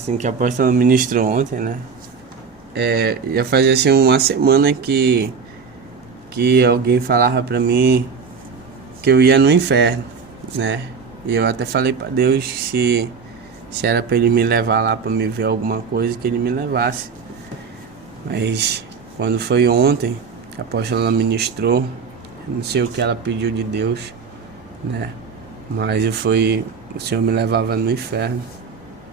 Assim que a apóstola ministrou ontem, né? Já fazia assim uma semana que alguém falava pra mim que eu ia no inferno, né? E eu até falei pra Deus se era pra ele me levar lá pra me ver alguma coisa, que ele me levasse. Mas quando foi ontem, que a apóstola ministrou, não sei o que ela pediu de Deus, né? Mas o Senhor me levava no inferno.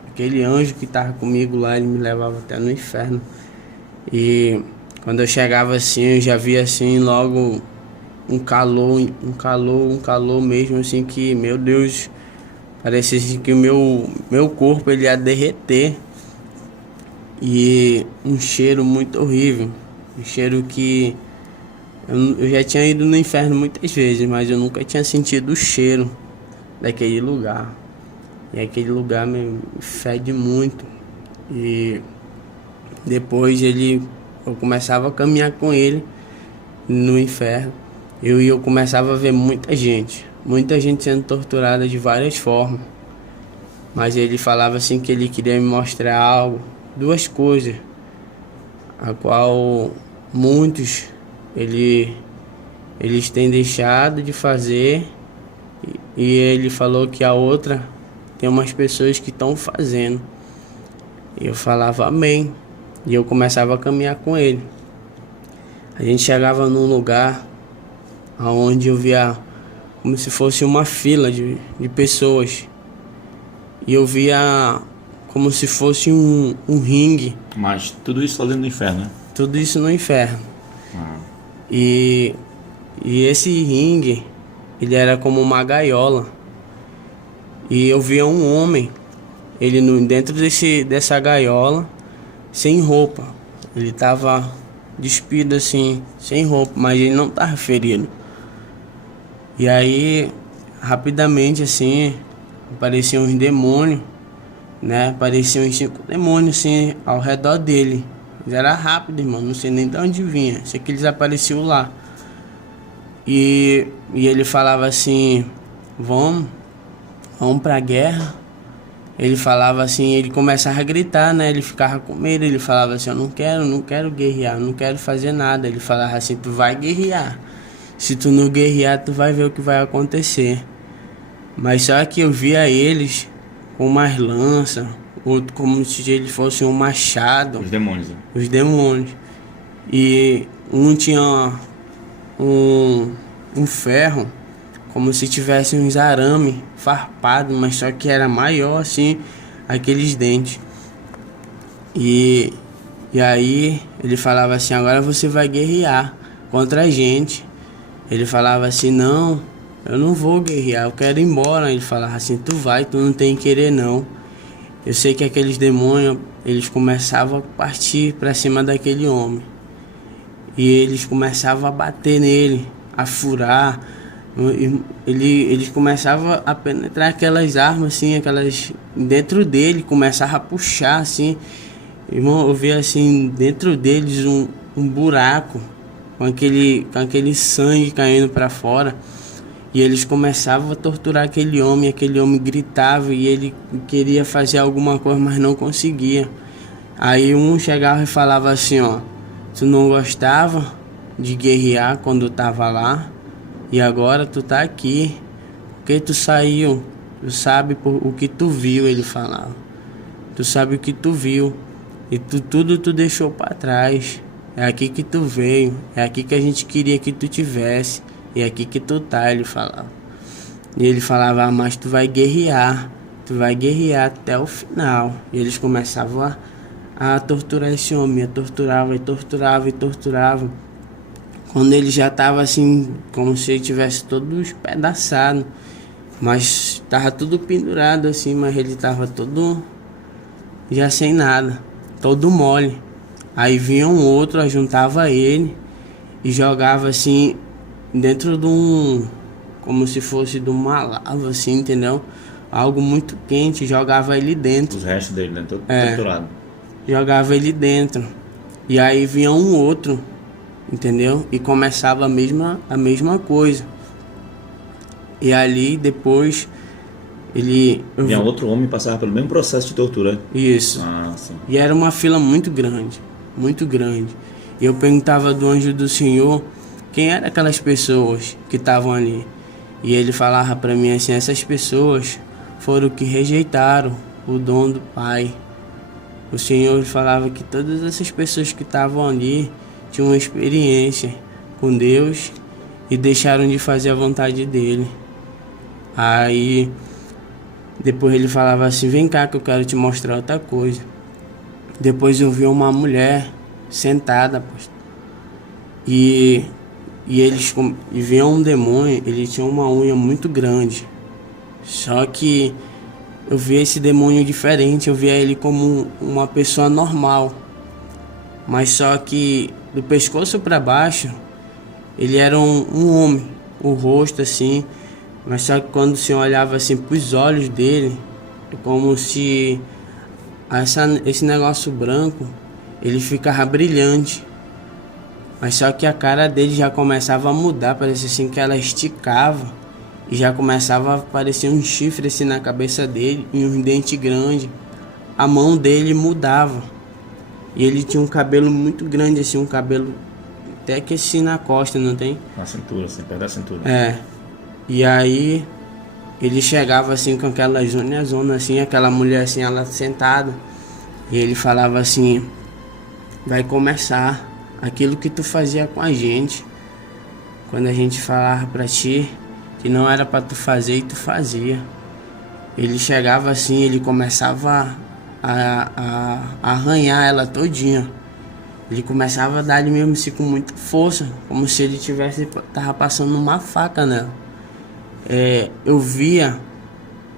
Aquele anjo que estava comigo lá, ele me levava até no inferno. E quando eu chegava assim, eu já via assim logo um calor mesmo assim que, meu Deus, parecia assim que o meu corpo ele ia derreter. E um cheiro muito horrível, um cheiro que eu já tinha ido no inferno muitas vezes, mas eu nunca tinha sentido o cheiro daquele lugar. E aquele lugar me fede muito. E depois eu começava a caminhar com ele no inferno. Eu começava a ver muita gente sendo torturada de várias formas. Mas ele falava assim que ele queria me mostrar algo, duas coisas, a qual muitos eles têm deixado de fazer. E ele falou que a outra tem umas pessoas que estão fazendo. E eu falava amém. E eu começava a caminhar com ele. A gente chegava num lugar onde eu via como se fosse uma fila de pessoas. E eu via como se fosse um ringue. Mas tudo isso lá dentro do inferno, né? Tudo isso no inferno. Ah. E esse ringue, ele era como uma gaiola. E eu via um homem, dentro dessa gaiola, sem roupa. Ele tava despido assim, sem roupa, mas ele não tava ferido. E aí, rapidamente assim, apareciam uns demônios, né? Apareciam uns 5 demônios assim, ao redor dele. Mas era rápido, irmão, não sei nem de onde vinha. Sei que eles apareciam lá. E ele falava assim, vamos pra guerra. Ele falava assim, ele começava a gritar, né? Ele ficava com medo, ele falava assim, eu não quero guerrear, não quero fazer nada. Ele falava assim, tu vai guerrear. Se tu não guerrear, tu vai ver o que vai acontecer. Mas só que eu via eles com umas lanças, outro como se eles fossem um machado. Os demônios, né? Os demônios. E um tinha um ferro, como se tivesse uns arame farpado, mas só que era maior assim, aqueles dentes. E aí ele falava assim, agora você vai guerrear contra a gente. Ele falava assim, não, eu não vou guerrear, eu quero ir embora. Ele falava assim, tu não tem que querer não. Eu sei que aqueles demônios, eles começavam a partir para cima daquele homem. E eles começavam a bater nele, a furar. Eles começavam a penetrar aquelas armas assim, aquelas dentro dele, começava a puxar assim. Irmão, eu via assim dentro deles um buraco com aquele sangue caindo para fora. E eles começavam a torturar aquele homem gritava e ele queria fazer alguma coisa, mas não conseguia. Aí um chegava e falava assim, ó, tu não gostava de guerrear quando eu tava lá, e agora tu tá aqui, porque tu saiu, tu sabe o que tu viu, ele falava. Tu sabe o que tu viu, e tudo tu deixou para trás. É aqui que tu veio, é aqui que a gente queria que tu tivesse, e é aqui que tu tá, ele falava. E ele falava, mas tu vai guerrear até o final. E eles começavam a torturar esse homem, torturava. Quando ele já tava assim, como se ele tivesse todo espedaçado, mas tava tudo pendurado assim, mas ele tava todo já sem nada, todo mole. Aí vinha um outro, juntava ele e jogava assim dentro de como se fosse de uma lava assim, entendeu? Algo muito quente, jogava ele dentro. Os restos dele, né? Todo torturado. Jogava ele dentro. E aí vinha um outro, entendeu? E começava a mesma coisa. E ali depois Vinha outro homem e passava pelo mesmo processo de tortura. Isso. Ah, sim. E era uma fila muito grande, muito grande. E eu perguntava do anjo do Senhor quem eram aquelas pessoas que estavam ali. E ele falava para mim assim: essas pessoas foram que rejeitaram o dom do Pai. O Senhor falava que todas essas pessoas que estavam ali tinham uma experiência com Deus e deixaram de fazer a vontade dele. Aí depois ele falava assim: vem cá que eu quero te mostrar outra coisa. Depois eu vi uma mulher sentada, pastor. E viam um demônio, ele tinha uma unha muito grande. Só que eu via esse demônio diferente, eu via ele como uma pessoa normal. Mas só que do pescoço para baixo, ele era um homem, o rosto assim. Mas só que quando o Senhor olhava assim para os olhos dele, é como se esse negócio branco, ele ficava brilhante. Mas só que a cara dele já começava a mudar, parecia assim que ela esticava. E já começava a aparecer um chifre assim na cabeça dele e um dente grande. A mão dele mudava. E ele tinha um cabelo muito grande assim, um cabelo até que assim na costa, não tem? Na cintura, assim, perto da cintura. É. E aí ele chegava assim com aquelas unhas assim, aquela mulher assim, ela sentada. E ele falava assim: vai começar aquilo que tu fazia com a gente. Quando a gente falava pra ti que não era pra tu fazer e tu fazia. Ele chegava assim, ele começava a arranhar ela todinha. Ele começava a dar ali mesmo assim com muita força, como se ele tava passando uma faca nela. Eu via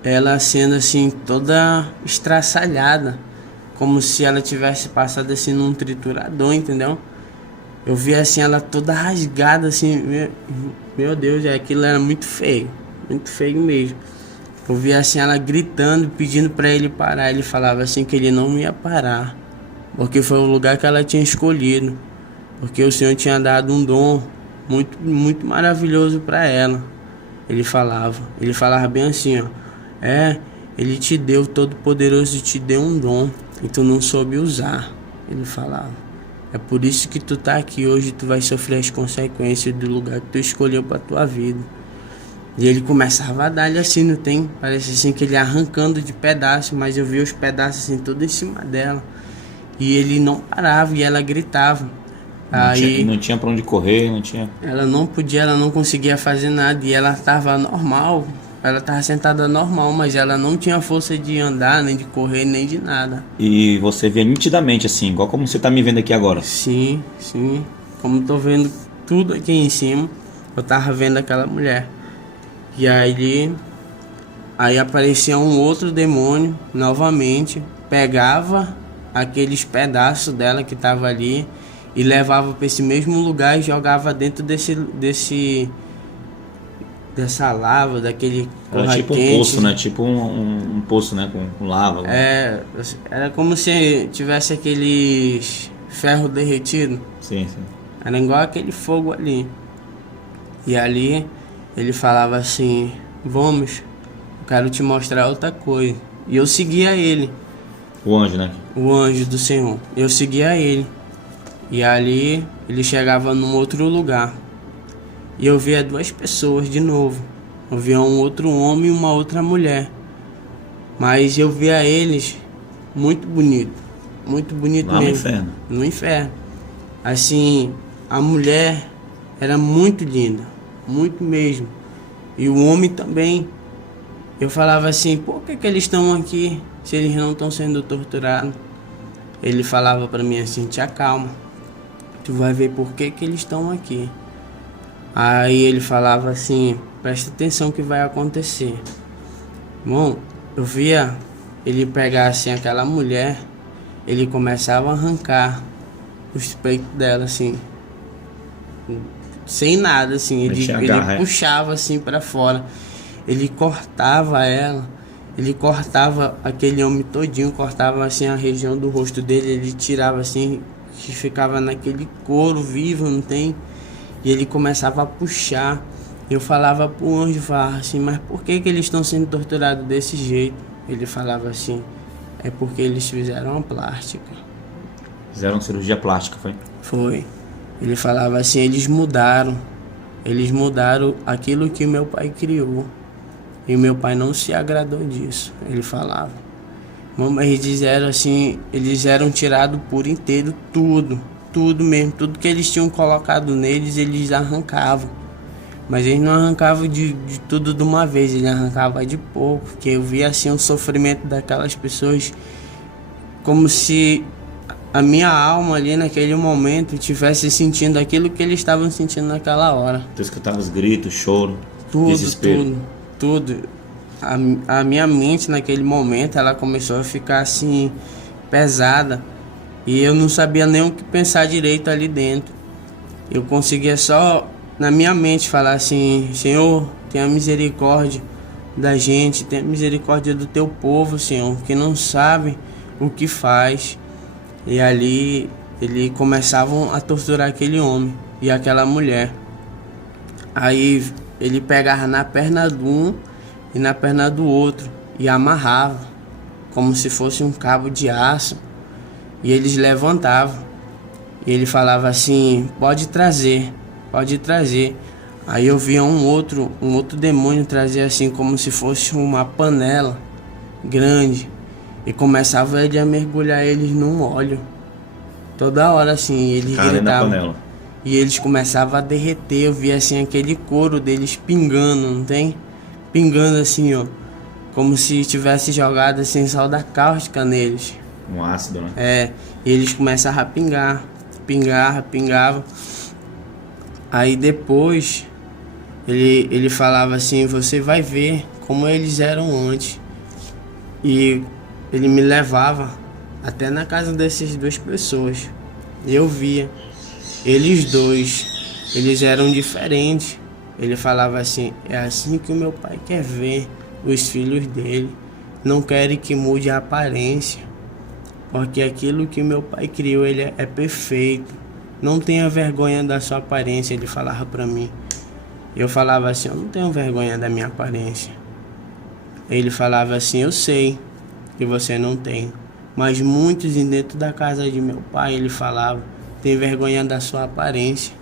ela sendo assim toda estraçalhada, como se ela tivesse passado assim num triturador, entendeu? Eu via assim ela toda rasgada assim, meu Deus, aquilo era muito feio mesmo. Eu via assim ela gritando, pedindo para ele parar. Ele falava assim que ele não ia parar, porque foi o lugar que ela tinha escolhido, porque o Senhor tinha dado um dom muito, muito maravilhoso para ela. Ele falava bem assim, ó: ele te deu, Todo-Poderoso te deu um dom e tu não soube usar. Ele falava: é por isso que tu tá aqui hoje, tu vai sofrer as consequências do lugar que tu escolheu pra tua vida. E ele começava a dar-lhe assim, não tem? Parece assim que ele arrancando de pedaços, mas eu via os pedaços assim, tudo em cima dela. E ele não parava e ela gritava. Não tinha pra onde correr, não tinha... Ela não podia, ela não conseguia fazer nada e ela tava normal. Ela tava sentada normal, mas ela não tinha força de andar, nem de correr, nem de nada. E você via nitidamente assim, igual como você tá me vendo aqui agora? Sim. Como tô vendo tudo aqui em cima, eu tava vendo aquela mulher. E aí aparecia um outro demônio novamente, pegava aqueles pedaços dela que tava ali e levava para esse mesmo lugar e jogava dentro dessa lava, daquele era tipo quente. Um poço, né? Tipo um poço, né? Com lava. Era como se tivesse aqueles ferro derretido. Sim. Era igual aquele fogo ali. E ali ele falava assim: vamos, eu quero te mostrar outra coisa. E eu seguia ele. O anjo, né? O anjo do Senhor. Eu seguia ele. E ali ele chegava num outro lugar. E eu via duas pessoas de novo. Eu via um outro homem e uma outra mulher. Mas eu via eles muito bonito. Muito bonito lá mesmo. No inferno. No inferno. Assim, a mulher era muito linda. Muito mesmo. E o homem também. Eu falava assim: por que eles estão aqui se eles não estão sendo torturados? Ele falava pra mim assim: te acalma. Tu vai ver por que eles estão aqui. Aí ele falava assim: presta atenção que vai acontecer. Bom, eu via ele pegar assim aquela mulher, ele começava a arrancar os peitos dela assim, sem nada assim, ele puxava assim para fora. Ele cortava ela, ele cortava aquele homem todinho, cortava assim a região do rosto dele, ele tirava assim, que ficava naquele couro vivo, não tem? E ele começava a puxar Eu falava pro anjo, falava assim, mas por que eles estão sendo torturados desse jeito? Ele falava assim, é porque eles fizeram uma plástica. Fizeram cirurgia plástica, foi? Foi. Ele falava assim, eles mudaram aquilo que meu pai criou. E meu pai não se agradou disso, ele falava. Eles disseram assim, eles eram tirados por inteiro tudo mesmo. Tudo que eles tinham colocado neles, eles arrancavam. Mas eles não arrancavam de tudo de uma vez, eles arrancavam de pouco. Porque eu via assim o sofrimento daquelas pessoas, como se a minha alma ali naquele momento estivesse sentindo aquilo que eles estavam sentindo naquela hora. Tu escutava os gritos, choro, desespero. Tudo. A minha mente naquele momento, ela começou a ficar assim, pesada. E eu não sabia nem o que pensar direito ali dentro. Eu conseguia só, na minha mente, falar assim, Senhor, tenha misericórdia da gente, tenha misericórdia do teu povo, Senhor, que não sabe o que faz. E ali, eles começavam a torturar aquele homem e aquela mulher. Aí, ele pegava na perna de um e na perna do outro e amarrava, como se fosse um cabo de aço. E eles levantavam. E ele falava assim, pode trazer. Aí eu via um outro demônio trazer assim, como se fosse uma panela grande. E começava ele a mergulhar eles num óleo. Toda hora assim, eles gritavam. E eles começavam a derreter. Eu via assim aquele couro deles pingando, não tem? Pingando assim, ó. Como se tivesse jogado assim soda cáustica neles. Um ácido, né? É, e eles começavam a pingavam. Aí depois ele falava assim, você vai ver como eles eram antes. E ele me levava até na casa dessas duas pessoas. Eu via eles dois, eles eram diferentes. Ele falava assim, é assim que o meu pai quer ver os filhos dele. Não querem que mude a aparência, porque aquilo que meu pai criou, ele é perfeito. Não tenha vergonha da sua aparência, ele falava pra mim. Eu falava assim, eu não tenho vergonha da minha aparência. Ele falava assim, eu sei que você não tem, mas muitos dentro da casa de meu pai, ele falava, tem vergonha da sua aparência.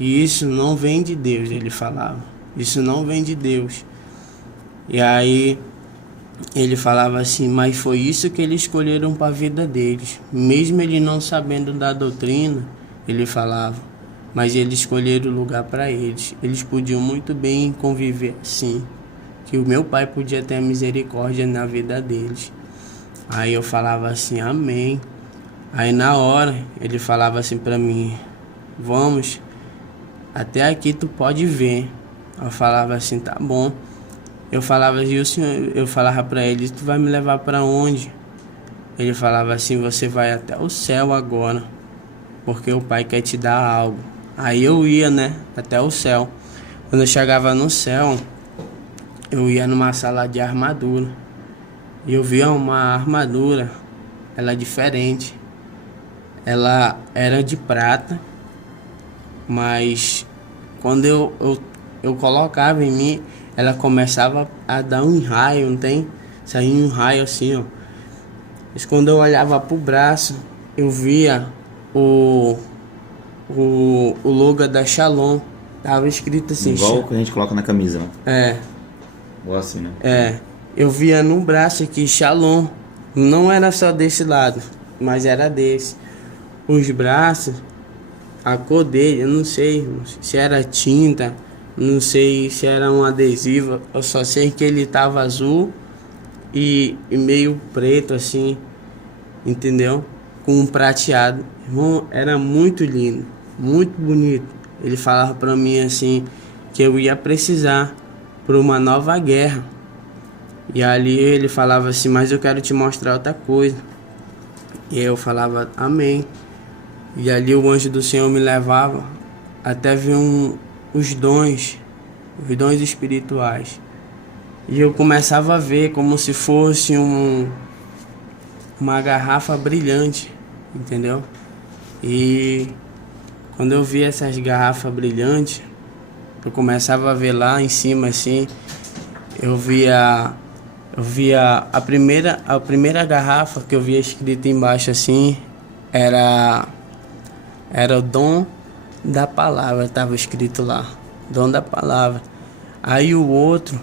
E isso não vem de Deus, ele falava. Isso não vem de Deus. E aí ele falava assim, mas foi isso que eles escolheram para a vida deles. Mesmo ele não sabendo da doutrina, ele falava, mas eles escolheram o lugar para eles. Eles podiam muito bem conviver assim, que o meu pai podia ter a misericórdia na vida deles. Aí eu falava assim, amém. Aí na hora ele falava assim para mim, vamos, até aqui tu pode ver. Eu falava assim, tá bom. Eu falava, e o senhor, eu falava para ele, tu vai me levar para onde? Ele falava assim, você vai até o céu agora, porque o pai quer te dar algo. Aí eu ia, né, até o céu. Quando eu chegava no céu, eu ia numa sala de armadura. E eu via uma armadura, ela é diferente. Ela era de prata, mas quando eu colocava em mim, ela começava a dar um raio, não tem? Saía um raio assim, ó. Mas quando eu olhava pro braço, eu via o logo da Shalom. Tava escrito assim. Igual o que a gente coloca na camisa, né? É. Igual assim, né? É. Eu via no braço aqui, Shalom. Não era só desse lado, mas era desse. Os braços, a cor dele, eu não sei se era tinta, não sei se era um adesivo, eu só sei que ele tava azul e meio preto assim, entendeu? Com um prateado. Irmão, era muito lindo, muito bonito. Ele falava pra mim assim, que eu ia precisar por uma nova guerra. E ali ele falava assim, mas eu quero te mostrar outra coisa. E eu falava, amém. E ali o anjo do Senhor me levava até ver os dons espirituais. E eu começava a ver como se fosse uma garrafa brilhante, entendeu? E quando eu vi essas garrafas brilhantes, eu começava a ver lá em cima assim, eu via a primeira garrafa que eu via escrito embaixo assim, era o dom da palavra, estava escrito lá, dom da palavra. Aí o outro,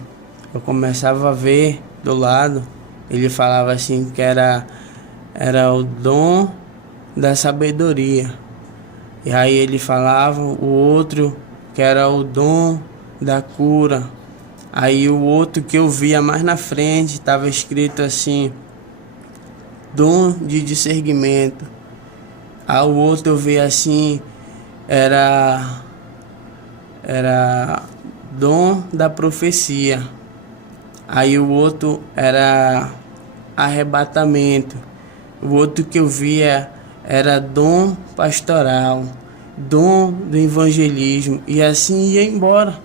eu começava a ver do lado, ele falava assim que era o dom da sabedoria. E aí ele falava o outro que era o dom da cura. Aí o outro que eu via mais na frente estava escrito assim, dom de discernimento. Aí o outro eu via assim, era dom da profecia. Aí o outro era arrebatamento. O outro que eu via era dom pastoral, dom do evangelismo. E assim ia embora.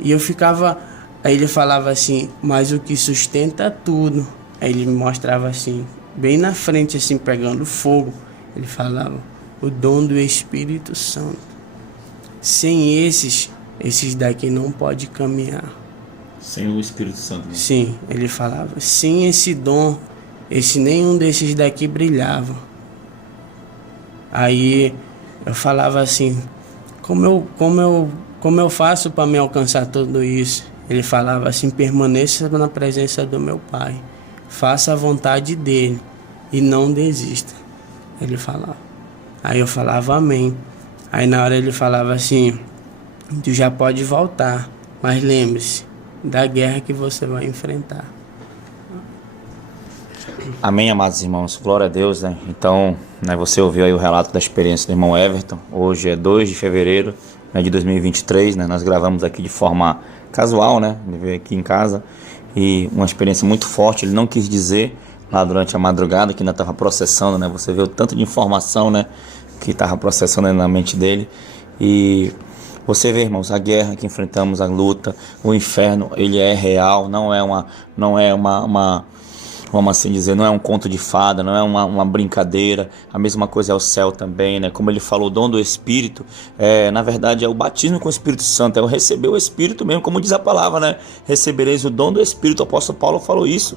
E eu ficava... Aí ele falava assim, mas o que sustenta tudo. Aí ele me mostrava assim, bem na frente assim, pegando fogo. Ele falava, o dom do Espírito Santo. Sem esses daqui não pode caminhar. Sem o Espírito Santo. Né? Sim, ele falava, sem esse dom, nenhum desses daqui brilhava. Aí eu falava assim, como eu faço para me alcançar tudo isso? Ele falava assim, permaneça na presença do meu Pai, faça a vontade dele e não desista. Ele falava. Aí eu falava amém. Aí na hora ele falava assim, tu já pode voltar, mas lembre-se da guerra que você vai enfrentar. Amém, amados irmãos, glória a Deus, né? Então, né, você ouviu aí o relato da experiência do irmão Everton. Hoje é 2 de fevereiro, né, de 2023, né? Nós gravamos aqui de forma casual, né? Ele veio aqui em casa e uma experiência muito forte. Ele não quis dizer lá durante a madrugada que ainda estava processando, né? Você vê o tanto de informação, né, que estava processando na mente dele. E você vê, irmãos, a guerra que enfrentamos, a luta, o inferno, ele é real, não é uma vamos assim dizer, não é um conto de fada, não é uma brincadeira. A mesma coisa é o céu também, né? Como ele falou, o dom do Espírito, na verdade é o batismo com o Espírito Santo, é o receber o Espírito mesmo, como diz a palavra, né? Recebereis o dom do Espírito, o apóstolo Paulo falou isso.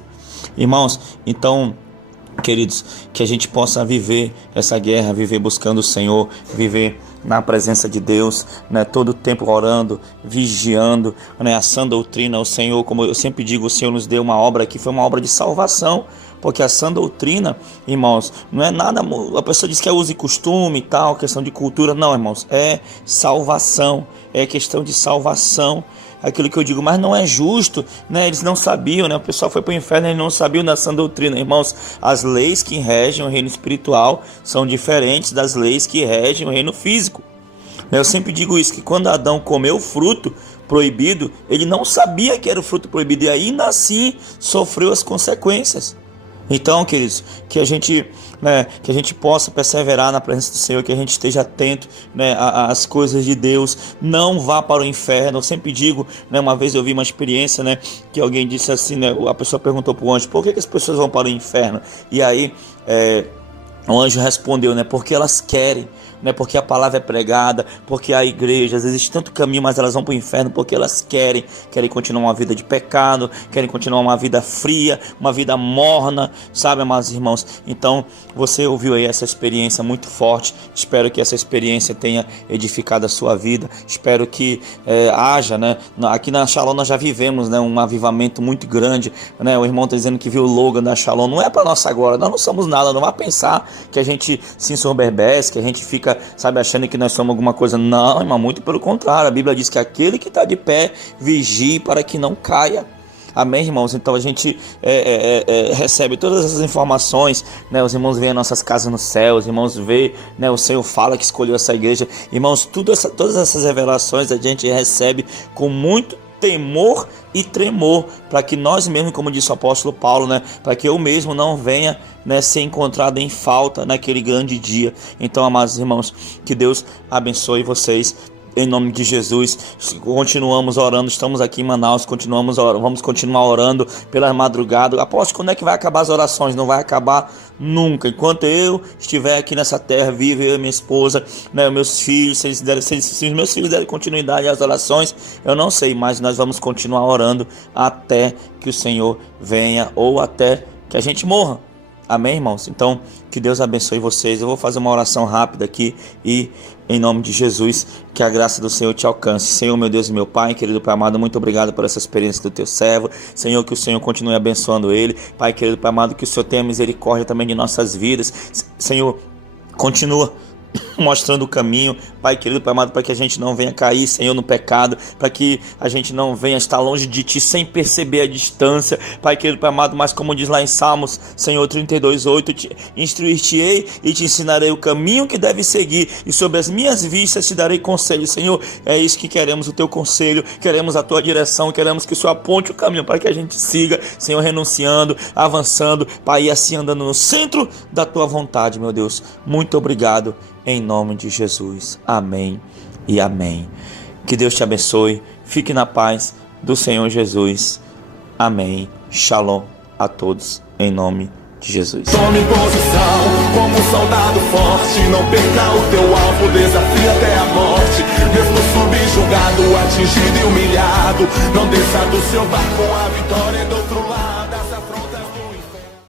Irmãos, então, queridos, que a gente possa viver essa guerra, viver buscando o Senhor, viver na presença de Deus, né? Todo o tempo orando, vigiando, né? A sã doutrina, o Senhor, como eu sempre digo, o Senhor nos deu uma obra que foi uma obra de salvação, porque a sã doutrina, irmãos, não é nada, a pessoa diz que é uso e costume e tal, questão de cultura, não, irmãos, é salvação, é questão de salvação. Aquilo que eu digo, mas não é justo, né? Eles não sabiam, né? O pessoal foi para o inferno e não sabiam da sã doutrina. Irmãos, as leis que regem o reino espiritual são diferentes das leis que regem o reino físico. Eu sempre digo isso, que quando Adão comeu o fruto proibido, ele não sabia que era o fruto proibido e ainda assim sofreu as consequências. Então, queridos, que a gente possa perseverar na presença do Senhor, que a gente esteja atento, né, às coisas de Deus, não vá para o inferno. Eu sempre digo, né, uma vez eu vi uma experiência, né, que alguém disse assim, né, a pessoa perguntou para o anjo, por que as pessoas vão para o inferno? E aí o anjo respondeu, né, porque elas querem, né, porque a palavra é pregada, porque a igreja, às vezes existe tanto caminho, mas elas vão para o inferno porque elas querem continuar uma vida de pecado, querem continuar uma vida fria, uma vida morna, sabe, amados irmãos? Então, você ouviu aí essa experiência muito forte, espero que essa experiência tenha edificado a sua vida, espero que haja, né, aqui na Shalom nós já vivemos, né, um avivamento muito grande, né, o irmão está dizendo que viu o logo da Shalom, não é para nós agora, nós não somos nada, não vá pensar que a gente se ensoberbece, que a gente fica, sabe, achando que nós somos alguma coisa. Não, irmão, muito pelo contrário. A Bíblia diz que aquele que está de pé, vigie para que não caia. Amém, irmãos? Então a gente recebe todas essas informações, né? Os irmãos veem as nossas casas no céu, os irmãos veem, né? O Senhor fala que escolheu essa igreja. Irmãos, todas essas revelações a gente recebe com muito temor e tremor, para que nós mesmos, como disse o apóstolo Paulo, né, para que eu mesmo não venha, né, ser encontrado em falta naquele grande dia. Então, amados irmãos, que Deus abençoe vocês, Em nome de Jesus, continuamos orando, estamos aqui em Manaus, continuamos orando, vamos continuar orando pela madrugada. Apóstolo, quando é que vai acabar as orações? Não vai acabar nunca. Enquanto eu estiver aqui nessa terra, vivo eu e minha esposa, né, meus filhos, se os meus filhos derem continuidade às orações, eu não sei, mas nós vamos continuar orando até que o Senhor venha ou até que a gente morra. Amém, irmãos? Então, que Deus abençoe vocês. Eu vou fazer uma oração rápida aqui e, em nome de Jesus, que a graça do Senhor te alcance. Senhor, meu Deus e meu Pai, querido Pai amado, muito obrigado por essa experiência do teu servo. Senhor, que o Senhor continue abençoando ele. Pai, querido Pai amado, que o Senhor tenha misericórdia também de nossas vidas. Senhor, continua mostrando o caminho, Pai querido, Pai amado, para que a gente não venha cair, Senhor, no pecado, para que a gente não venha estar longe de Ti sem perceber a distância, Pai querido, Pai amado, mas como diz lá em Salmos, Senhor, 32:8, instruir-te-ei e te ensinarei o caminho que deve seguir, e sobre as minhas vistas te darei conselho. Senhor, é isso que queremos, o Teu conselho, queremos a Tua direção, queremos que o Senhor aponte o caminho para que a gente siga, Senhor, renunciando, avançando, Pai, e assim andando no centro da Tua vontade, meu Deus. Muito obrigado, em nome de Jesus. Amém e amém. Que Deus te abençoe. Fique na paz do Senhor Jesus. Amém. Shalom a todos, em nome de Jesus. Tome posição como um soldado forte. Não perca o teu alvo, desafia até a morte. Mesmo subjugado, atingido e humilhado, não desça do seu barco, a vitória é do outro